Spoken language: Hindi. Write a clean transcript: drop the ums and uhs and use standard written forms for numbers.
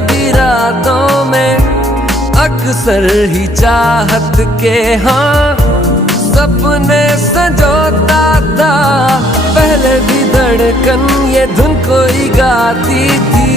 भी रातों में अक्सर ही चाहत के हाँ सपने संजोता था। पहले भी धड़कन ये धुन कोई गाती थी,